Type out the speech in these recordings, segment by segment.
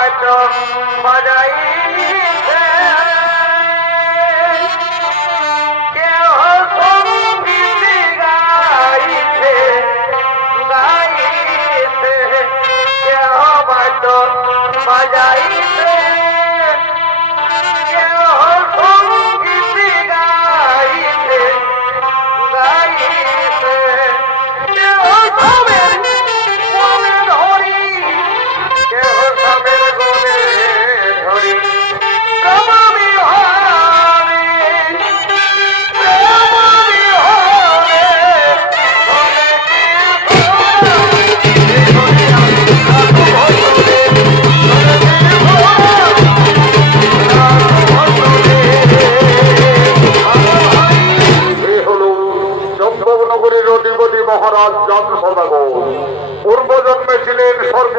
হয়তো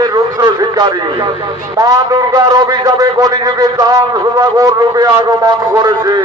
স্বর্গের রুদ্র শিকারী মা দুর্গার অভিশাপে কলিযুগে দান সুদাগর রূপে আগমন করেছে।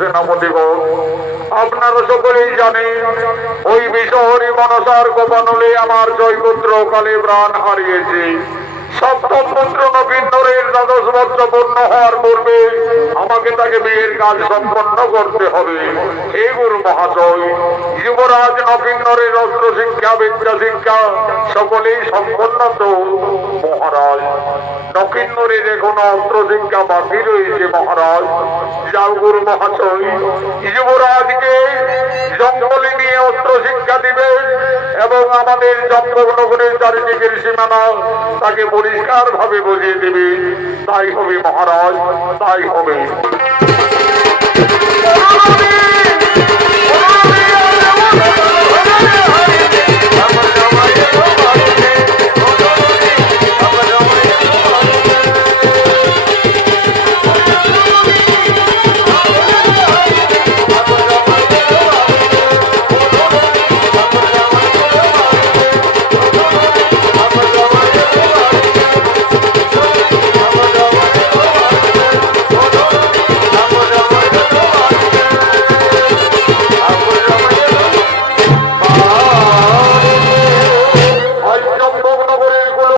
সেনাপতিগণ আপনারা সকলেই জানেন, ওই বিষহরি মনসার গোপানলে আমার জয়পুত্র কালে প্রাণ হারিয়েছে। সপ্তম পুত্র নবীন্দরের দ্বাদশ বছর পূর্ণ হওয়ার পূর্বে আমাকে তাকে বিয়ের কাজ সম্পন্ন করতে হবে। হে গুরু মহাশয়, যুবরাজ নবীন্দরের অস্ত্র শিক্ষা, বিদ্যা শিক্ষা সকলেই সম্পন্ন তো, মহারাজ। নকিন্নরের এখনও শিক্ষা বাকি রয়েছে, মহারাজ। জালগুরু গুরু মহাশয়, যুবরাজকে জঙ্গলে নিয়ে অস্ত্র শিক্ষা দিবে এবং আমাদের জঙ্গলনগরের চারিদিকের সীমানা তাকে পরিষ্কার ভাবে বুঝিয়ে দেবে। তাই হবে মহারাজ, তাই হবে।